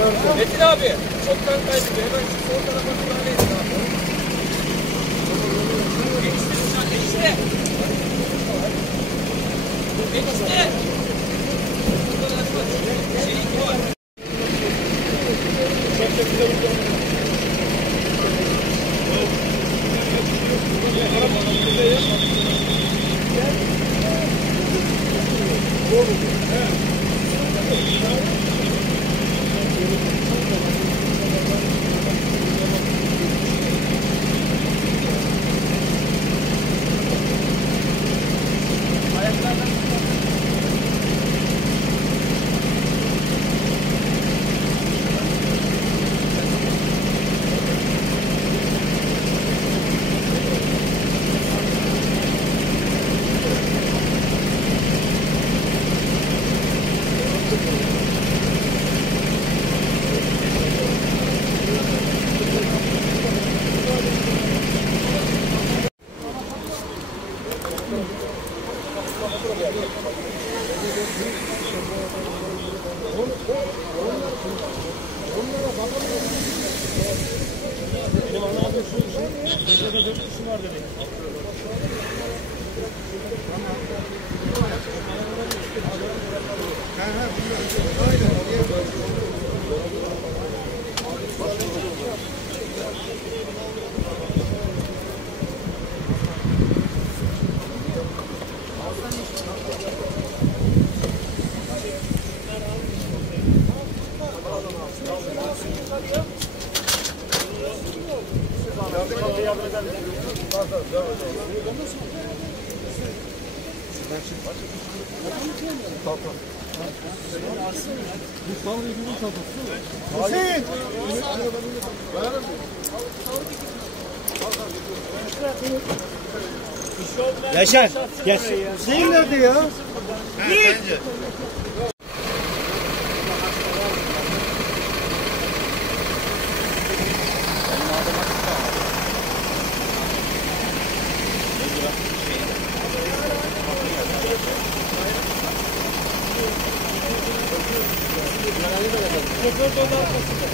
Metin abi, çoktan kaydı. Hemen şu sol tarafa müdahale edin abi. Enişte. Buradan açma. Şeyi var. Benim anlamadığım şu Recep Ödülüsü var dedi. Yardım eder misin? Hüseyin! Yaşar, gel. Hüseyin nerede ya? Bence. Röportajın arkasında.